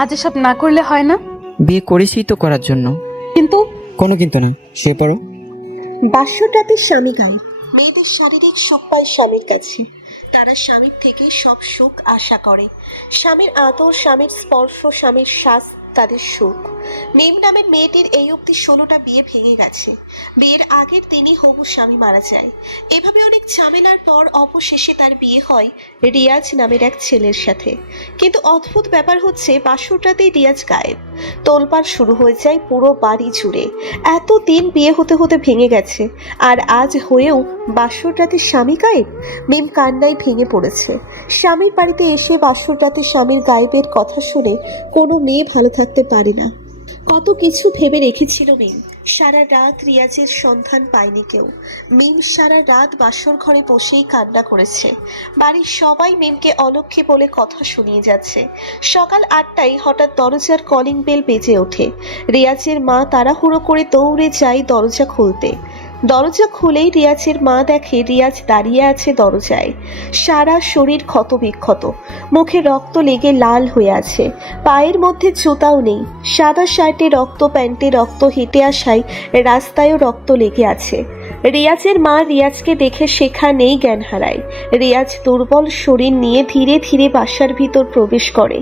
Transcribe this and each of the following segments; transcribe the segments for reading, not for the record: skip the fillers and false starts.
আজ এসব না করলে হয় না? বিয়ে করেছি তো করার জন্য। কিন্তু কোনো কিন্তু না, সে পড়ো। বাসর রাতে স্বামী গায়ে মেয়েদের শারীরিক সুখ পায় স্বামীর কাছে। তারা স্বামীর থেকে সব সুখ আশা করে। স্বামীর আদর, স্বামীর স্পর্শ, স্বামীর শ্বাস তাদের সুখ। মেম নামের মেয়েটির এই অবধি 16টা বিয়ে ভেঙে গেছে। বিয়ের আগের দিনই হবু স্বামী মারা যায়। এভাবে অনেক ঝামেলার পর অবশেষে তার বিয়ে হয় রিয়াজ নামের এক ছেলের সাথে। কিন্তু অদ্ভুত ব্যাপার হচ্ছে বাসর রাতেই রিয়াজ গায়েব। তোলপাড় শুরু হয়ে যায় পুরো বাড়ি জুড়ে। এত দিন বিয়ে হতে হতে ভেঙে গেছে, আর আজ হয়েও বাসর রাতে স্বামী গায়েব। মিম কান্নায় ভেঙে পড়েছে। স্বামীর বাড়িতে এসে বাসর রাতে স্বামীর গায়েবের কথা শুনে কোনো মেয়ে ভালো থাকতে পারে না। কত কিছু ভেবে রেখেছিল মিম। সারা রাত রিয়াজের সন্ধান পায়নি কেউ। মিম সারা রাত বাসর ঘরে বসেই কান্না করেছে। বাড়ির সবাই মিমকে অলক্ষ্যে বলে কথা শুনিয়ে যাচ্ছে। সকাল 8টায় হঠাৎ দরজার কলিং বেল বেজে ওঠে। রিয়াজের মা তাড়াহুড়ো করে দৌড়ে যায় দরজা খুলতে। দরজা খুলেই রিয়াজের মা দেখে রিয়াজ দাঁড়িয়ে আছে দরজায়। সারা শরীর ক্ষতবিক্ষত, মুখে রক্ত লেগে লাল হয়ে আছে। পায়ের মধ্যে জুতাও নেই। সাদা শার্টে রক্ত, প্যান্টে রক্ত, হেঁটে আসায় রাস্তায়ও রক্ত লেগে আছে। রিয়াজের মা রিয়াজকে দেখে সেখানেই জ্ঞান হারায়। রিয়াজ দুর্বল শরীর নিয়ে ধীরে ধীরে বাসার ভিতর প্রবেশ করে।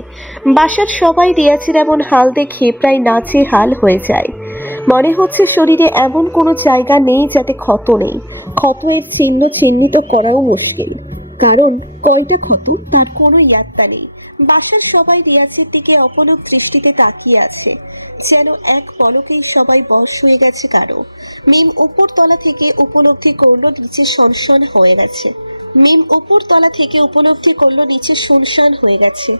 বাসার সবাই রিয়াজের এমন হাল দেখে প্রায় নাজেহাল হয়ে যায়। মনে হচ্ছে শরীরে এমন কোনো জায়গা নেই যাতে ক্ষত নেই। ক্ষত এর চিহ্ন চিহ্নিত করাও মুশকিল, কারণ কয়টা ক্ষত তার কোনো ইয়াত্তা নেই। বাসার সবাই রিয়াজের দিকে অপলক দৃষ্টিতে তাকিয়ে আছে, যেন এক পলকেই সবাই বশ হয়ে গেছে কারো। মিম উপর তলা থেকে উপলব্ধি করলো নিচে সনসন হয়ে গেছে। নিচে শুনশান হয়ে গেছে।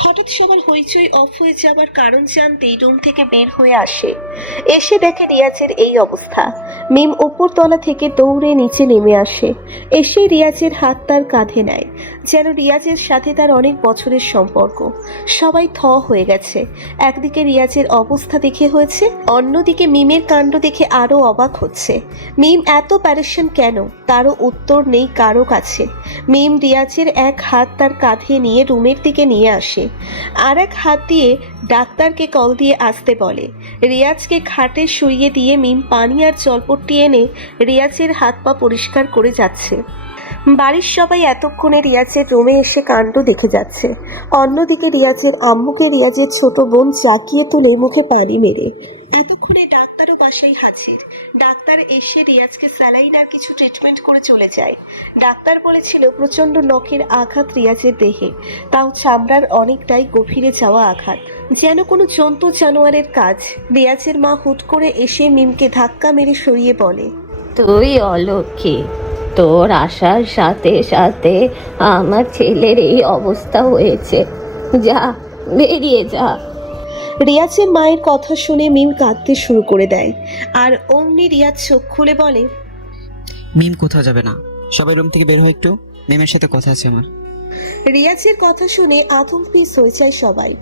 হঠাৎ সবার হইচই অফ হয়ে যাবার কারণ জানতেই রুম থেকে বের হয়ে আসে। এসে দেখে রিয়াজের এই অবস্থা। মিম উপর তলা থেকে দৌড়ে নিচে নেমে আসে। এসে রিয়াজের হাত তার কাঁধে নেয়, যেন রিয়াজের সাথে তার অনেক বছরের সম্পর্ক। সবাই থ হয়ে গেছে। একদিকে রিয়াজের অবস্থা দেখে হয়েছে, অন্যদিকে মিমের কাণ্ড দেখে আরো অবাক হচ্ছে। মিম এত প্যারেশান কেন, তারও উত্তর নেই কারো কাছে। মিম রিয়াজের এক হাত তার কাঁধে নিয়ে রুমের দিকে নিয়ে আসে, আর এক হাত দিয়ে ডাক্তারকে কল দিয়ে আসতে বলে। রিয়াজকে খাটে শুইয়ে দিয়ে মিম পানি আর জলপট্টি এনে রিয়াজের হাত পা পরিষ্কার করে যাচ্ছে। বাড়ির সবাই এতক্ষণে রিয়াজের রুমে এসে কাণ্ড দেখে যাচ্ছে। অন্যদিকে রিয়াজের আম্মুকে রিয়াজের ছোট বোন জাকিয়ে তুলে মুখে পানি মেরে। এতক্ষণে ডাক্তারও বাসায় হাজির। ডাক্তার এসে রিয়াজকে স্যালাইন আর কিছু ট্রিটমেন্ট করে চলে যায়। ডাক্তার বলেছিল প্রচন্ড নখের আঘাত রিয়াজের দেহে, তাও চামড়ার অনেকটাই গভীরে যাওয়া আঘাত, যেন কোনো জন্তু জানোয়ারের কাজ। রিয়াজের মা হুট করে এসে মিমকে ধাক্কা মেরে সরিয়ে বলে, তুই অলক্ষী, তোর আসার সাথে সাথে আমার ছেলের এই অবস্থা হয়েছে, যা বেরিয়ে যা। রিয়াজের মায়ের কথা শুনে মিম কাঁদতে শুরু করে দেয়, আর অমনি রিয়াজ চোখ খুলে বলে, মিম কোথাও যাবে না, সবাই রুম থেকে বের হয় একটু, মিমের সাথে কথা আছে আমার। রিয়াজের কথা শুনে আতঙ্ক পিস হয়ে যায় সবাই।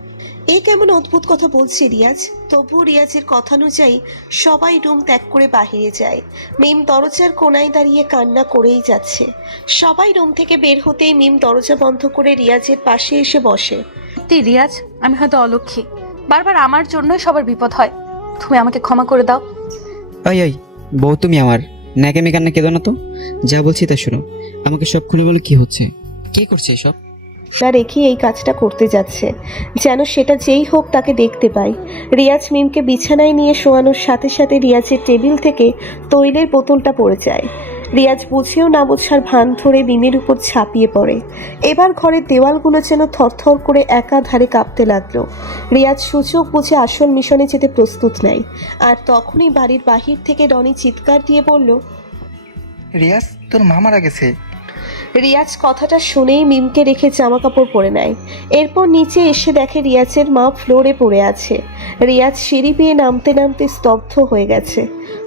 এ কেমন অদ্ভুত কথা বলছে রিয়াজ। তবুও রিয়াজের কথা অনুযায়ী সবাই রুম ত্যাগ করে বাহিরে যায়। মিম দরজার কোনায় দাঁড়িয়ে কান্না করেই যাচ্ছে। সবাই রুম থেকে বের হতেই মিম দরজা বন্ধ করে রিয়াজের পাশে এসে বসে। রিয়াজ, আমি হয়তো অলক্ষী, বারবার আমার জন্যই সবার বিপদ হয়, তুমি আমাকে ক্ষমা করে দাও। ওই ওই বউ, তুমি আমার ন্যাকামি কান্না কেঁদো না তো, যা বলছি তা শোনো। আমাকে সব খুলে বলো, কি হচ্ছে, কে করছে এসব? না রেখে এই কাজটা করতে যাচ্ছে, যেন সেটা যেই হোক তাকে দেখতে পায়। রিয়াজ মিমকে বিছানায় নিয়ে শোয়ানোর সাথে সাথে রিয়াজের টেবিল থেকে তৈলের বোতলটা পড়ে যায়। রিয়াজ বুঝেও না বোঝার ভান ধরে মিমের উপর ঝাঁপিয়ে পড়ে। এবার ঘরের দেওয়ালগুলো যেন থরথর করে একাধারে কাঁপতে লাগলো। রিয়াজ সুযোগ বুঝে আসল মিশনে যেতে প্রস্তুত নেয়, আর তখনই বাড়ির বাহির থেকে রনি চিৎকার দিয়ে বলল, রিয়াজ, তোর মা মারা গেছে। রিয়াজ কথাটা শুনেই মিমকে রেখে জামা কাপড় পরে নেয়। এরপর নিচে এসে দেখে রিয়াজের মা ফ্লোরে পড়ে আছে। রিয়াজ সিঁড়ি বেয়ে নামতে নামতে স্তব্ধ হয়ে গেছে।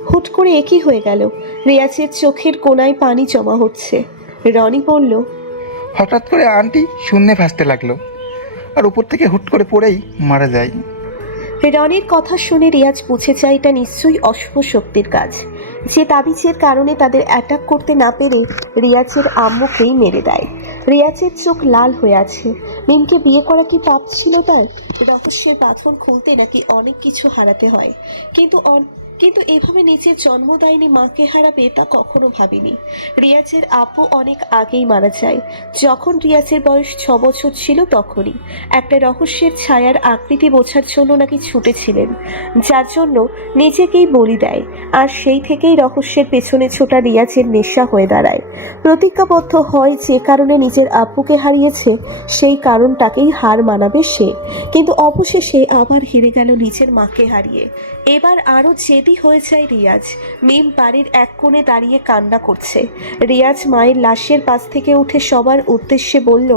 হুট করে একই হয়ে গেল, রিয়াজের চোখের কোনায় পানি জমা হচ্ছে। রনি বলল, হঠাৎ করে আন্টি শূন্যে ভাসতে লাগলো, আর উপর থেকে হুট করে পড়েই মারা যায়। রনির কথা শুনে রিয়াজ বুঝে যায় এটা নিশ্চয়ই অশুভ শক্তির কাজ, যে তাবিজের কারণে তাদের অ্যাটাক করতে না পেরে রিয়াজের আম্মুকেই মেরে দেয়। রিয়াজের চোখ লাল হয়ে আছে। মিমকে বিয়ে করা কি পাপ ছিল তার? রহস্যের বাঁধন খুলতে নাকি অনেক কিছু হারাতে হয়, কিন্তু এভাবে নিজের জন্মদায়িনী মাকে হারাবে তা কখনো ভাবিনি। রিয়াজের আপু অনেক আগেই মারা যায়। যখন রিয়াজের বয়স 6 বছর ছিল তখনই একটা রহস্যের ছায়ার আকৃতি বোঝার জন্য নাকি ছুটেছিলেন, যার জন্য নিজেকেই বলি দেয়। আর সেই থেকেই রহস্যের পেছনে ছোটা রিয়াজের নেশা হয়ে দাঁড়ায়। প্রতিজ্ঞাবদ্ধ হয় যে কারণে নিজের আব্বুকে হারিয়েছে সেই কারণটাকেই হার মানাবে সে। কিন্তু অবশেষে আবার হেরে গেল নিজের মাকে হারিয়ে। এবার আরও জেদি হয়ে যায় রিয়াজ। মিম বাড়ির এক কোণে দাঁড়িয়ে কান্না করছে। রিয়াজ মায়ের লাশের পাশ থেকে উঠে সবার উদ্দেশ্যে বলল,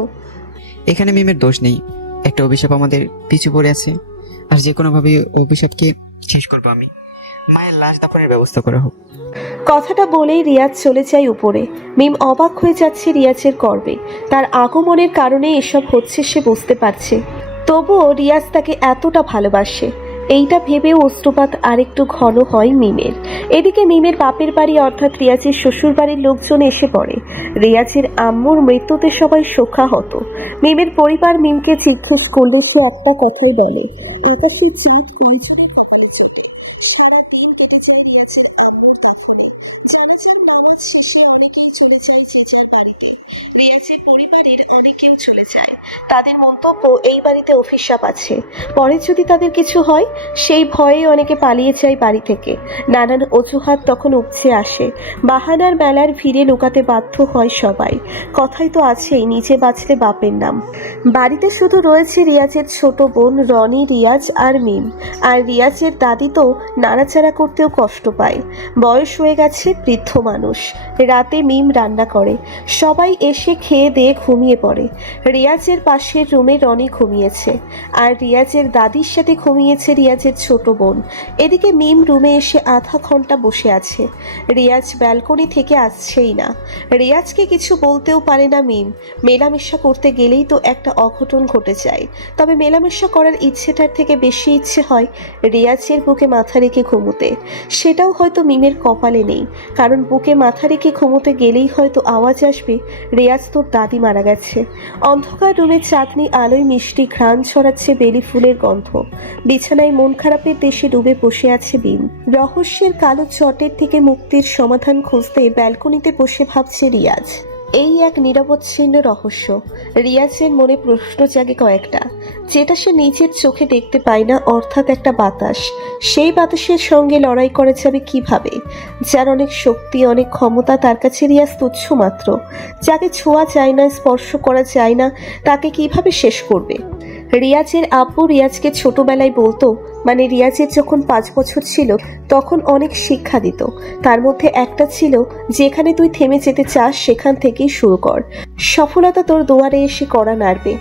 এখানে মিমের দোষ নেই, একটা অভিশাপ আমাদের পিছু পড়ে আছে, আর যে কোনোভাবে অভিশাপকে শেষ করবো আমি। মায়ের লাশ দাফনের ব্যবস্থা করা হোক। কথাটা বলেই রিয়াজ চলে যায় উপরে। মিম অবাক হয়ে যাচ্ছে রিয়াজের গর্বে। তার আগমনের কারণে এসব হচ্ছে সে বুঝতে পারছে, তবুও রিয়াজ তাকে এতটা ভালোবাসে এইটা ভেবে অশ্রুপাত আরেকটু ঘন হয় মিমের। এদিকে মিমের বাপের বাড়ি অর্থাৎ রিয়াজের শ্বশুর বাড়ির লোকজন এসে পড়ে। রিয়াজের আম্মুর মৃত্যুতে সবাই শোকাহত। মিমের পরিবার মিমকে জিজ্ঞেস করলে সে একটা কথাই বলে, আকাশের চাঁদ কয়জনের কপালে চোখে। সারাদিন কেটে যায় রিয়াজের আম্মুর দাফনে। জানাজার নামাজ শেষে অনেকেই চলে যায় যে যার বাড়িতে। রিয়াজের পরিবারের অনেকেও চলে যায়। তাদের মন্তব্য, এই বাড়িতে অভিশাপ আছে, পরে যদি তাদের কিছু হয় সেই ভয়ে অনেকে পালিয়ে যায় বাড়ি থেকে। নানান অজুহাত তখন উপচে আসে। বাহানার মেলার ভিড়ে লুকাতে বাধ্য হয় সবাই। কথাই তো আছেই, নিচে বাঁচলে বাপের নাম। বাড়িতে শুধু রয়েছে রিয়াজের ছোট বোন রনি, রিয়াজ আর মিম। আর রিয়াজের দাদি তো নাড়াচাড়া করতেও কষ্ট পায়। বয়স হয়ে গেছে, বৃদ্ধ মানুষ। রাতে মিম রান্না করে, সবাই এসে খেয়ে দিয়ে ঘুমিয়ে পড়ে। রিয়াজের পাশের রুমে রনি ঘুমিয়েছে, আর রিয়াজের দাদির সাথে ঘুমিয়েছে রিয়াজের ছোট বোন। এদিকে মিম রুমে এসে আধা ঘন্টা বসে আছে। রিয়াজ ব্যালকনি থেকে আসছেই না। রিয়াজকে কিছু বলতেও পারে না মিম। মেলামেশা করতে গেলেই তো একটা অঘটন ঘটে যায়। তবে মেলামেশা করার ইচ্ছেটার থেকে বেশি ইচ্ছে হয় রিয়াজের বুকে মাথা রেখে ঘুমোতে। সেটাও হয়তো মিমের কপালে নেই, কারণ বুকে মাথা রেখে ঘুমোতে গেলেই হয়তো আওয়াজ আসবে, রিয়াজ তোর দাদি মারা গেছে। অন্ধকার রুমে চাঁদনি আলোয় মিষ্টি ঘ্রাণ ছড়াচ্ছে বেলি ফুলের গন্ধ। বিছানায় মন খারাপের দেশে ডুবে বসে আছে বিন। রহস্যের কালো চটের থেকে মুক্তির সমাধান খুঁজতে ব্যালকনিতে বসে ভাবছে রিয়াজ। এই এক নিরবচ্ছিন্ন রহস্য। রিয়াজের মনে প্রশ্ন জাগে কয়েকটা, যেটা সে নিজের চোখে দেখতে পায় না, অর্থাৎ একটা বাতাস। সেই বাতাসের সঙ্গে লড়াই করা যাবে কিভাবে? যার অনেক শক্তি, অনেক ক্ষমতা, তার কাছে রিয়াজ তুচ্ছ মাত্র। যাকে ছোঁয়া যায় না, স্পর্শ করা যায় না, তাকে কিভাবে শেষ করবে? রিয়াজের আব্বু রিয়াজকে ছোটবেলায় বলতো, মানে রিয়াজের যখন 5 বছর ছিল তখন অনেক শিক্ষা দিত। তার মধ্যে একটা ছিল, যেখানে তুই থেমে যেতে চাস সেখান থেকেই শুরু কর, সফলতা তোর দুয়ারে এসে কড়া নাড়বে।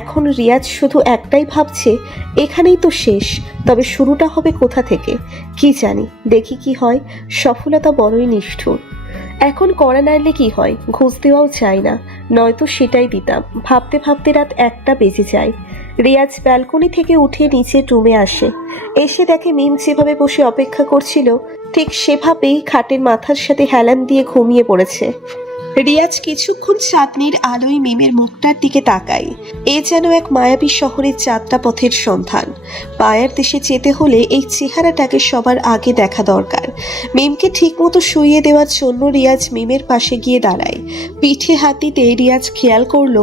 এখন রিয়াজ শুধু একটাই ভাবছে, এখানেই তো শেষ, তবে শুরুটা হবে কোথা থেকে কি জানি, দেখি কি হয়। সফলতা বড়ই নিষ্ঠুর। এখন কড়া নাড়লে কি হয়, ঘুষ দেওয়াও চাই না, নয়তো সেটাই দিতাম। ভাবতে ভাবতে রাত 1টা বেজে যায়। রিয়াজ ব্যালকনি থেকে উঠে নিচে রুমে আসে। এসে দেখে মিম যেভাবে বসে অপেক্ষা করছিল ঠিক সেভাবেই খাটের মাথার সাথে হেলান দিয়ে ঘুমিয়ে পড়েছে। রিয়াজ কিছুক্ষণ চাঁদনির আলোয় মিমের মুখটার দিকে তাকায়। এ যেন এক মায়াবী শহরের যাত্রা পথের সন্ধান। পায়ের দেশে যেতে হলে এই চেহারাটাকে সবার আগে দেখা দরকার। মিমকে ঠিকমতো শুইয়ে দেওয়ার জন্য রিয়াজ মিমের পাশে গিয়ে দাঁড়ায়। পিঠে হাত দিতে রিয়াজ খেয়াল করলো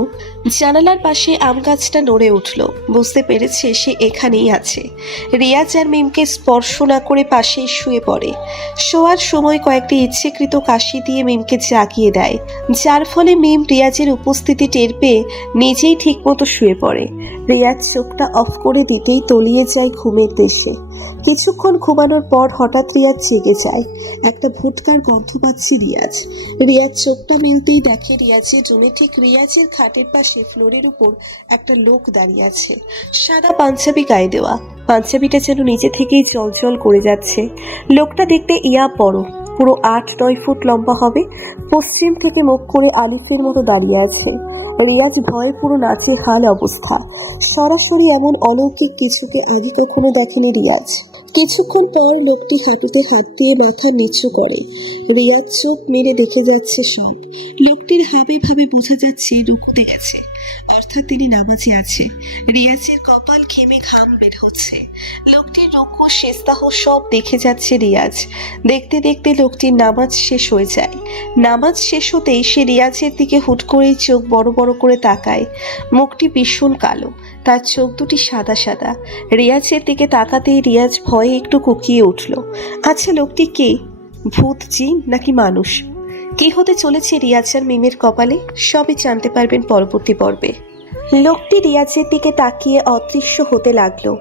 জানালার পাশে আম গাছটা নড়ে উঠল। বুঝতে পেরেছে সে এখানেই আছে। রিয়াজ আর মিমকে স্পর্শ না করে পাশেই শুয়ে পড়ে। শোয়ার সময় কয়েকটি ইচ্ছেকৃত কাশি দিয়ে মিমকে জাগিয়ে দেয়, যার ফলে মিম রিয়াজের উপস্থিতি টের পেয়ে নিজেই ঠিকমতো শুয়ে পড়ে। রিয়াজ চোখটা অফ করে দিতেই তলিয়ে যায় ঘুমের দেশে। কিছুক্ষণ ঘুমানোর পর হঠাৎ রিয়াজ জেগে যায়। একটা ভুটকার গন্ধ পাচ্ছে রিয়াজ। রিয়াজ চোখটা মিলতেই দেখে রিয়াজের রুমে ঠিক রিয়াজের খাটের পাশে ফ্লোরের উপর একটা লোক দাঁড়িয়ে আছে। সাদা পাঞ্জাবি গায়ে দেওয়া, পাঞ্জাবিটা যেন নিজে থেকেই জলজল করে যাচ্ছে। লোকটা দেখতে ইয়া বড়, পুরো 8-9 ফুট লম্বা হবে। পশ্চিম থেকে মুখ করে আলিফের মতো দাঁড়িয়ে আছে। রিয়াজ ভয়ে পুরো নাচেহাল অবস্থা। সরাসরি এমন অলৌকিক কিছুকে আগে কখনো দেখেনি রিয়াজ। কিছুক্ষণ পর লোকটি হাঁটুতে হাত দিয়ে মাথা নিচু করে। রিয়াজ চোখ মেরে দেখে যাচ্ছে সব। লোকটির হাবে ভাবে বোঝা যাচ্ছে রুকুতে গেছে, অর্থাৎ তিনি নামাজে আছে। রিয়াজের কপাল ঘেমে ঘাম বের হচ্ছে। লোকটির রুকু শেষদাহ সব দেখে যাচ্ছে রিয়াজ। দেখতে দেখতে লোকটির নামাজ শেষ হয়ে যায়। নামাজ শেষ হতেই সে রিয়াজের দিকে হুট করেই চোখ বড় বড় করে তাকায়। মুখটি ভীষণ কালো, তার চোখ দুটি সাদা সাদা। রিয়াজের দিকে তাকাতেই রিয়াজ ভয়ে একটু কুকিয়ে উঠল। আচ্ছা, লোকটি কে? ভূত, জিন নাকি মানুষ? কি হতে চলেছে রিয়াজ আর মিমের কপালে, সবই জানতে পারবেন পরবর্তী পর্বে। লোকটি রিয়াজের দিকে তাকিয়ে অদৃশ্য হতে লাগলো।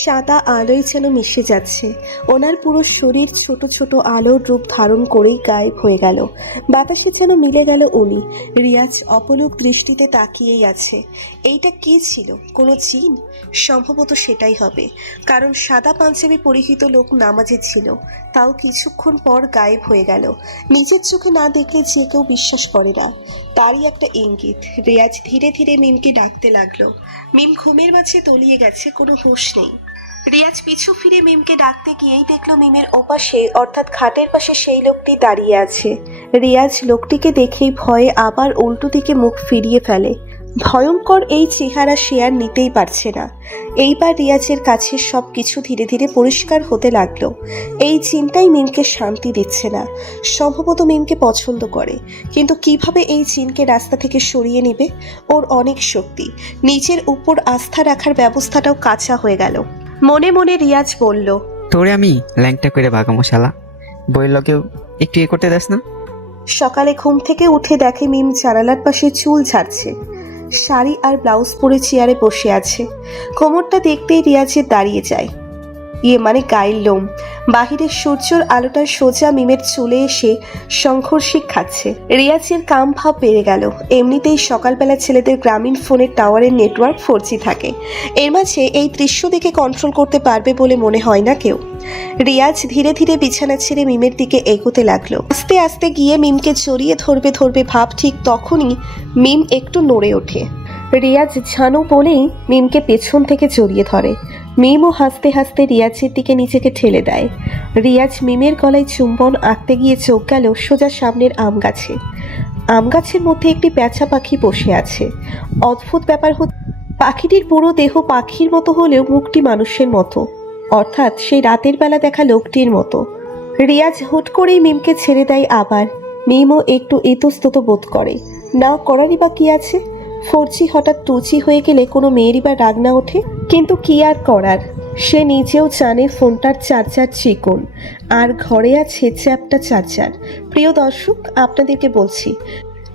সাদা আলোয় যেন মিশে যাচ্ছে। ওনার পুরো শরীর ছোট ছোট আলোর রূপ ধারণ করেই গায়েব হয়ে গেল। বাতাসে যেন মিলে গেল উনি। রিয়াজ অপলক দৃষ্টিতে তাকিয়েই আছে। এইটা কি ছিল? কোনো জিন? সম্ভবত সেটাই হবে, কারণ সাদা পাঞ্জাবি পরিহিত লোক নামাজে ছিল, তাও কিছুক্ষণ পর গায়েব হয়ে গেল। নিজের চোখে না দেখলে যে কেউ বিশ্বাস করে না, তারই একটা ইঙ্গিত। রিয়াজ ধীরে ধীরে মিমকে ডাকতে লাগলো। মিম ঘুমের মাঝে তলিয়ে গেছে, কোনো হুঁশ নেই। রিয়াজ পিছু ফিরে মিমকে ডাকতে গিয়েই দেখলো মিমের ওপাশে অর্থাৎ খাটের পাশে সেই লোকটি দাঁড়িয়ে আছে। রিয়াজ লোকটিকে দেখেই ভয়ে আবার উল্টো দিকে মুখ ফিরিয়ে ফেলে। ভয়ঙ্কর এই চেহারা সে আর নিতেই পারছে না। এইবার রিয়াজের কাছে সব কিছু ধীরে ধীরে পরিষ্কার হতে লাগলো। এই চিন্তাই মিমকে শান্তি দিচ্ছে না। সম্ভবত মিমকে পছন্দ করে, কিন্তু কিভাবে এই জিনকে রাস্তা থেকে সরিয়ে নেবে? ওর অনেক শক্তি, নিজের উপর আস্থা রাখার ব্যবস্থাটাও কাঁচা হয়ে গেল। মনে মনে রিয়াজ বলল, তোরে আমি ল্যাংটা করে ভাগামো শালা, বইয়ের লগেও একটু করতে দেস না। সকালে ঘুম থেকে উঠে দেখে মিম জানালার পাশে চুল ঝাড়ছে। শাড়ি আর ব্লাউজ পরে চেয়ারে বসে আছে। কোমরটা দেখতেই রিয়াজের দাঁড়িয়ে যায়। মানে গায়ের লোম। বাহিরের সূর্যের আলোটা সোজা মিমের চুলে এসে সংঘর্ষিক খাচ্ছে। রিয়াজের কাম ভাব বেড়ে গেল। এমনিতেই সকালবেলা ছেলেদের গ্রামীণ ফোনের টাওয়ারের নেটওয়ার্ক 4G থাকে। এর মাঝে এই দৃশ্য দেখে কন্ট্রোল করতে পারবে বলে মনে হয় না কেউ। রিয়াজ ধীরে ধীরে বিছানা ছেড়ে মিমের দিকে এগোতে লাগলো। আস্তে আস্তে গিয়ে মিমকে জড়িয়ে ধরবে ভাব, ঠিক তখনই মিম একটু নড়ে ওঠে। রিয়াজ ঝানু বলেই মিমকে পেছন থেকে জড়িয়ে ধরে। মিমও হাসতে হাসতে রিয়াজের দিকে নিজেকে ঠেলে দেয়। রিয়াজ মিমের গলায় চুম্বন আঁকতে গিয়ে চোখ গেল সোজা সামনের আম গাছে। আম গাছের মধ্যে একটি পেঁচা পাখি বসে আছে। অদ্ভুত ব্যাপার হচ্ছে, পাখিটির পুরো দেহ পাখির মতো হলেও মুখটি মানুষের মতো, অর্থাৎ সেই রাতের বেলা দেখা লোকটির মতো। রিয়াজ হুট করেই মিমকে ছেড়ে দেয় আবার। মিমও একটু ইতস্তত বোধ করে। না করারই বা কি আছে? 4G হঠাৎ 2G হয়ে গেলে কোনো মেয়েরই বা রাগ না ওঠে? কিন্তু কি আর করার, সে নিজেও জানে ফোনটার চার্জার চিকন আর ঘরে আছে চ্যাপ্টা চার্জার। প্রিয় দর্শক, আপনাদেরকে বলছি,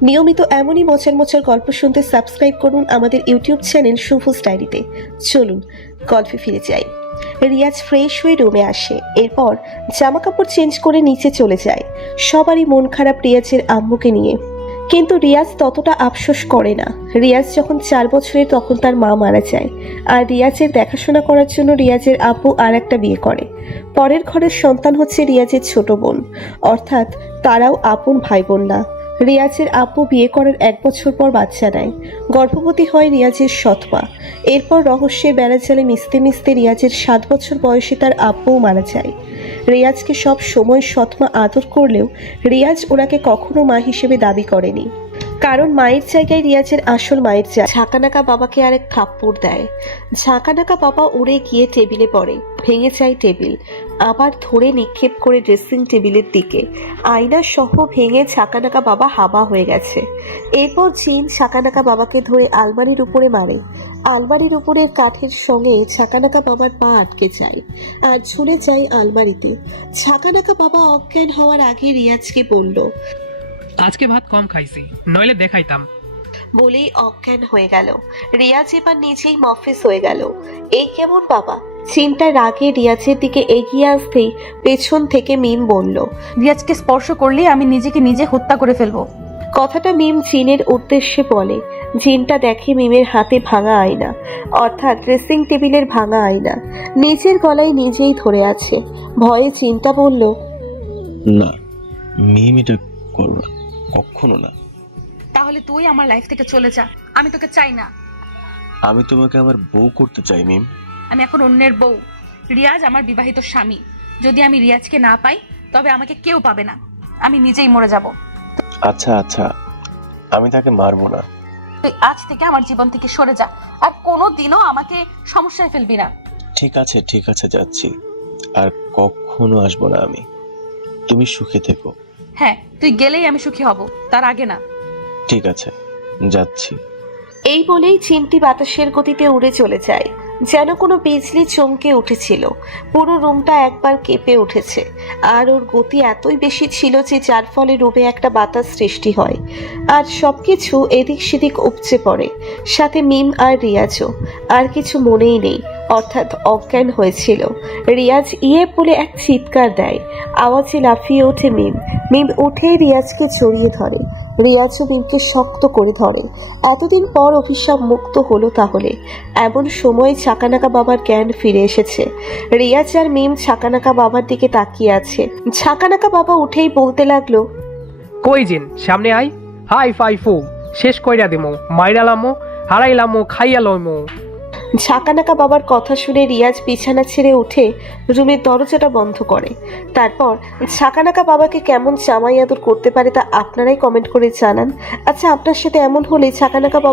নিয়মিত এমনই মজার মজার গল্প শুনতে সাবস্ক্রাইব করুন আমাদের ইউটিউব চ্যানেল শুভস ডায়েরিতে। চলুন গল্পে ফিরে যাই। রিয়াজ ফ্রেশ হয়ে রুমে আসে। এরপর জামা কাপড় চেঞ্জ করে নিচে চলে যায়। সবারই মন খারাপ রিয়াজের আম্মুকে নিয়ে, কিন্তু রিয়াজ ততটা আফসোস করে না। রিয়াজ যখন 4 বছরের তখন তার মা মারা যায়, আর রিয়াজের দেখাশোনা করার জন্য রিয়াজের আপু আর একটা বিয়ে করে। পরের ঘরের সন্তান হচ্ছে রিয়াজের ছোট বোন, অর্থাৎ তারাও আপন ভাই বোন না। রিয়াজের আপু বিয়ে করার 1 বছর পর বাচ্চা নেয়। গর্ভবতী হয় রিয়াজের সৎ মা। এরপর রহস্যের বেড়াজালে মিশতে মিশতে রিয়াজের 7 বছর বয়সে তার আব্বুও মারা যায়। রিয়াজকে সব সময় সৎমা আদর করলেও রিয়াজ ওনাকে কখনো মা হিসেবে দাবি করেনি, কারণ মায়ের জায়গায় রিয়াজের আসল মায়ের যায়। ঝাঁকানাকা বাবাকে আরেক থাপ্পড় দেয়। ঝাঁকানাকা বাবা উড়ে গিয়ে টেবিলে পড়ে, ভেঙে যায় টেবিল, আবার ধরে নিক্ষেপ করে ড্রেসিং টেবিলের দিকে। আয়না সহ ভেঙে ঝাঁকানাকা বাবা হাবা হয়ে গেছে। এরপর জিন ঝাঁকানাকা বাবাকে ধরে আলমারির উপরে মারে। আলমারির উপরের কাঠের সঙ্গে ঝাঁকানাকা বাবার পা আটকে যায় আর ঝুলে যায় আলমারিতে। ঝাঁকানাকা বাবা অজ্ঞান হওয়ার আগে রিয়াজকে বলল, আজকে ভাত কম খাইছি, নইলে দেখাইতাম। বলেই অজ্ঞান হয়ে গেল। রিয়াজ এবার নিজেই মফিস হয়ে গেল। এই কেমন বাবা? চিন্তার রাগে রিয়াজের দিকে এগিয়ে আসতেই পেছন থেকে মিম বলল, রিয়াজকে স্পর্শ করলে আমি নিজেকে নিজে হত্যা করে ফেলবো। কথাটা মিম জিনের উদ্দেশ্যে বলে। জিনটা দেখে মিমের হাতে ভাঙা আয়না, অর্থাৎ ড্রেসিং টেবিলের ভাঙা আয়না, নিজের গলায় নিজেই ধরে আছে। ভয়ে চিন্তা বলল, না, মিম এটা করো না, কখনো না। তাহলে তুই আমার লাইফ থেকে চলে যা, আমি তোকে চাই না। আমি তোমাকে আমার বউ করতে চাই মিম। আমি এখন অন্যের বউ। রিয়াজ আমার বিবাহিত স্বামী। যদি আমি রিয়াজকে না পাই তবে আমাকে কেউ পাবে না, আমি নিজেই মরে যাব। আচ্ছা আচ্ছা, আমি তাকে মারবো না, তুই আজ থেকে আমার জীবন থেকে সরে যা, আর কোনোদিনও আমাকে সমস্যায় ফেলবি না। ঠিক আছে যাচ্ছি, আর কখনো আসবো না আমি। তুমি সুখে থেকো। হ্যাঁ, তুই গেলেই আমি সুখী হব, তার আগে না। ঠিক আছে, যাচ্ছি। এই বলেই চিমটি বাতাসের গতিতে উড়ে চলে যায়, যেন কোনো বিজলি চমকে উঠেছিল। পুরো রুমটা একবার কেঁপে উঠেছে, আর ওর গতি এতই বেশি ছিল যে যার ফলে রুমে একটা বাতাস সৃষ্টি হয়, আর সবকিছু এদিক সেদিক উপচে পড়ে। সাথে মিম আর রিয়াজও। আর কিছু মনেই নেই, অর্থাৎ অজ্ঞান হয়েছিল। রিয়াজ ইয়ে বলে এক চিৎকার দেয়, আওয়াজে লাফিয়ে ওঠে মিম। মিম উঠে রিয়াজকে জড়িয়ে ধরে, রিয়াজও মিমকে শক্ত করে ধরে। এতদিন পর অভিশাপ মুক্ত হলো তাহলে। এমন সময় ছাকানাকা বাবার জ্ঞান ফিরে এসেছে। রিয়াজ আর মিম ছাকানাকা বাবার দিকে তাকিয়ে আছে। ছাকানাকা বাবা উঠেই বলতে লাগলো, কই জিন সামনে আই, হাই ফাইফু শেষ কইরা দিমু, মাইরালামো, হারাইলামো, খাইয়া লইমো। ঝাঁকানাকা বাবার কথা শুনে রিয়াজ বিছানা ছেড়ে উঠে রুমের দরজাটা বন্ধ করে। তারপর ঝাঁকানাকা বাবাকে কেমন জামাই আদর করতে পারে তা আপনারাই কমেন্ট করে জানান। আচ্ছা, আপনার সাথে এমন হলে ঝাঁকানাকা বাবা